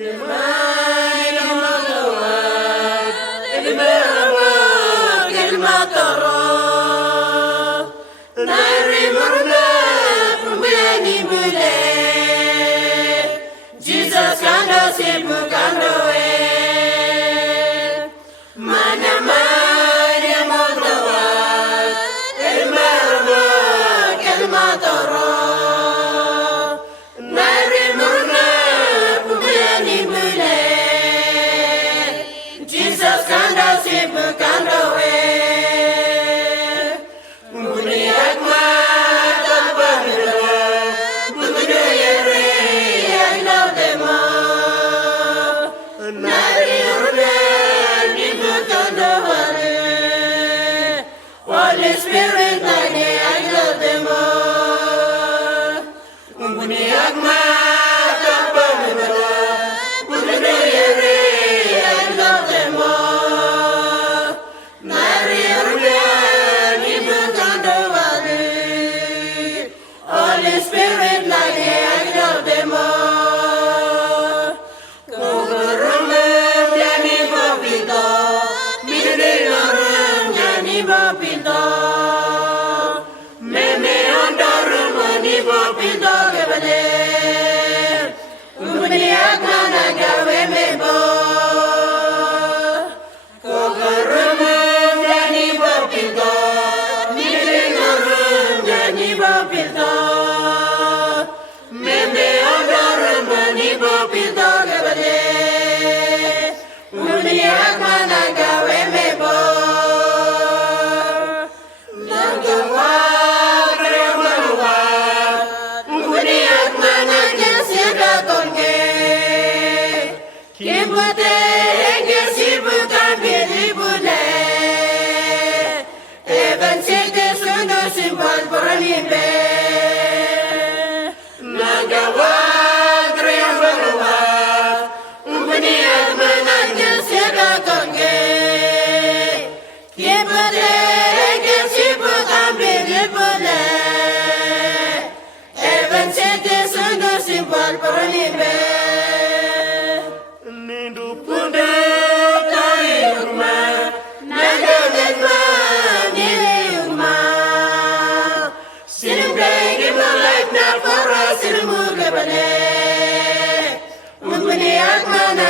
Jesus kando sibu kando mana maya motawa elmarwa kelmatoro nari murna pumani bule Jesus kando sibu kando Holy Spirit, I love them all. Umbuni agma kapamela, umbuni yere, I love them all. Nari urya ni bukando wale. Holy Spirit, I love them all. Kugurume yani bobito, mire lorum yani bobito. Simbol Boronibe Nagawa Triumbalua Umbani Agmananya Siaga Konge Kibode Gesibu Kambi Libule Evan Sete Sundo Simbol Boronibe Nindu Punde Tari Uma Nagadegma Umbani agmana